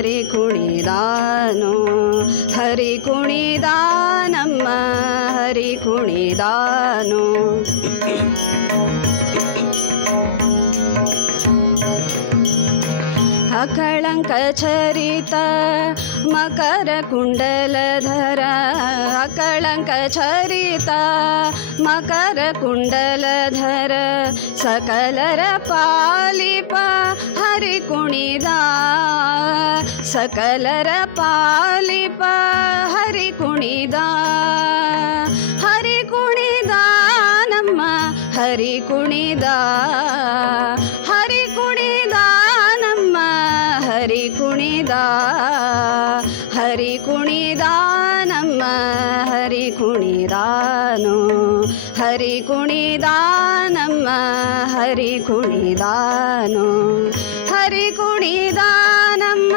ಹರಿ ಕುಣಿದಾನೋ. ಹರಿ ಕುಣಿದಾನಮ್ಮ, ಹರಿ ಕುಣಿದಾನೋ. ಅಕಳಂಕ ಚರಿತ, ಮಕರ ಕುಂಡಲಧರ ಅಕಳಂಕ ಚರಿತ, ಮಕರ ಕುಂಡಲಧರ ಸಕಲರ ಪಾಲಿಪ ಹರಿ ಕುಣಿದ ಸಕಲರ ಪಾಲಿಪ ಹರಿ ಕುಣಿದ ಹರಿ ಕುಣಿದ ನಮ್ಮ ಹರಿ ಕುಣಿದ ಹರಿ ಕುಣಿದ ನಮ್ಮ ಹರಿ ಕುಣಿದ ಹರಿ ಕುಣಿದ ನಮ್ಮ ಹರಿ ಕುಣಿದಾನು, ಹರಿ ಕುಣಿದ ನಮ್ಮ ಹರಿ ಕುಣಿದಾನು, ಹರಿ ಕುಣಿದ ನಮ್ಮ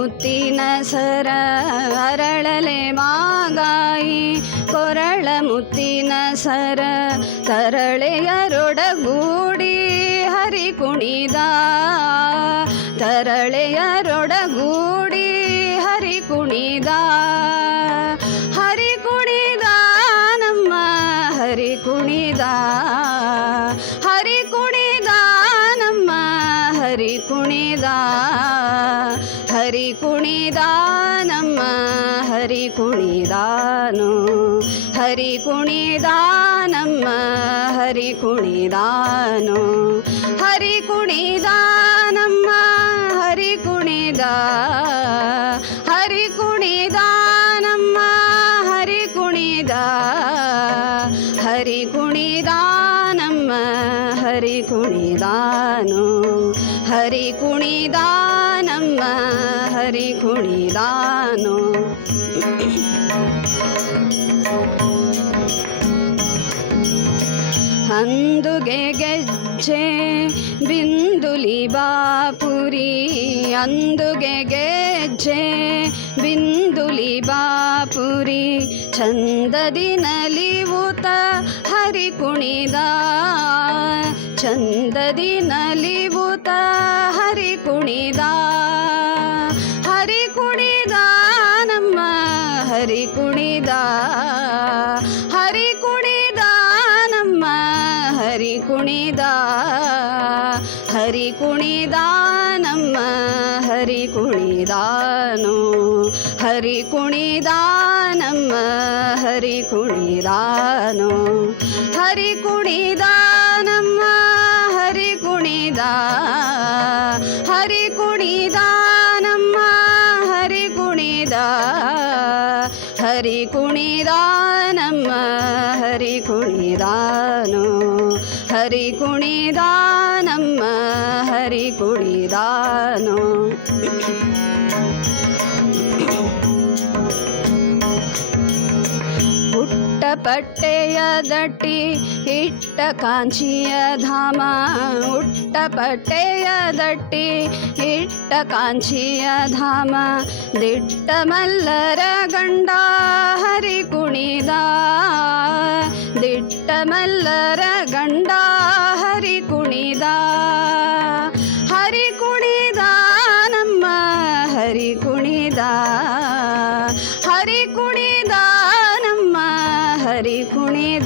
ಮುತ್ತಿನ ಸರ ಅರಳಲೆ ಮಾಗಾಯಿ, ಕೊರಳ ಮುತ್ತಿನ ಸರ ತರಳೆಯರೊಡಗೂಡಿ ಹರಿ ಕುಣಿದ ತರಳೆಯರೊಡಗೂಡಿ ಹರಿ ಕುಣಿದ. ಹರಿ ಕುಣಿದ ನಮ್ಮ ಹರಿ ಕುಣಿದ ಹರಿ ಕುಣಿದ ನಮ್ಮ ಹರಿ ಕುಣಿದ. ಹರಿ ಕುಣಿದಾನಮ್ಮ ಹರಿ ಕುಣಿದಾನು. ಹರಿ ಕುಣಿದಾನಮ್ಮ ಹರಿ ಕುಣಿದಾನು. ಹರಿ ಕುಣಿದಾನಮ್ಮ ಹರಿ ಕುಣಿದ. ಹರಿ ಕುಣಿದಾನಮ್ಮ ಹರಿ ಕುಣಿದ. ಹರಿ ಕುಣಿದಾನಮ್ಮ ಹರಿ ಕುಣಿದಾನು. ಹರಿ ಕುಣಿದ ನಮ್ಮ ಹರಿ ಕುಣಿದಾನು. ಅಂದುಗೆ ಗೆಜ್ಜೆ ಬಿಂದುಲಿ ಬಾಪುರಿ, ಅಂದುಗೆ ಗೆಜ್ಜೆ ಬಿಂದುಲಿ ಬಾಪುರಿ ಚಂದದಿ ನಲಿವುತ ಹರಿ ಕುಣಿದ. ಚಂದದಿ ನಲಿವುತ ಹರಿ ಕುಣಿದ. ಹರಿ ಕುಣಿದ ನಮ್ಮ ಹರಿ ಕುಣಿದಾನು. ಹರಿ ಕುಣಿದ ನಮ್ಮ ಹರಿ ಕುಣಿದಾನು. ಹರಿ ಕುಣಿದ ನಮ್ಮ ಹರಿ ಕುಣಿದ. ಹರಿ ಕುಣಿದ ನಮ್ಮ ಹರಿ ಕುಣಿದ. ಹರಿ ಕುಣಿದ ಪುಟ್ಟ ಪಟ್ಟೆಯ ದಟ್ಟಿ ಇಟ್ಟ ಕಾಂಚಿಯ ಧಾಮ ಉಟ್ಟ ಪಟ್ಟೆಯ ದಟ್ಟಿ ಇಟ್ಟ ಕಾಂಚಿಯ ಧಾಮ ದಿಟ್ಟ ಮಲ್ಲರ ಗಂಡ ಹರಿ ಕುಣಿದ ದಿಟ್ಟ ಮಲ್ಲರ ಗಂಡ ಹರಿ ಕುಣಿದ ಹರಿ ಕುಣಿದ ನಮ್ಮ ಹರಿ ಕುಣಿದ ಹರಿ ಕುಣಿದ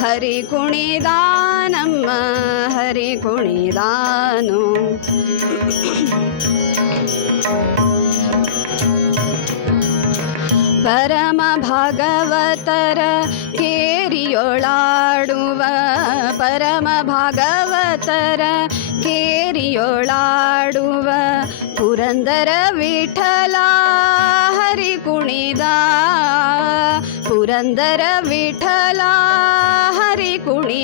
ಹರಿ ಕುಣಿದಾನು. ಪರಮ ಭಾಗವತರ ಕೇರಿಯೊಳಾಡುವ, ಪರಮ ಭಾಗವತರ ಕೇರಿಯೊಳಾಡುವ, ಪುರಂದರ ವಿಠಲ ಹರಿ ಕುಣಿದ, ಪುರಂದರ ವಿಠಲ ಹರಿ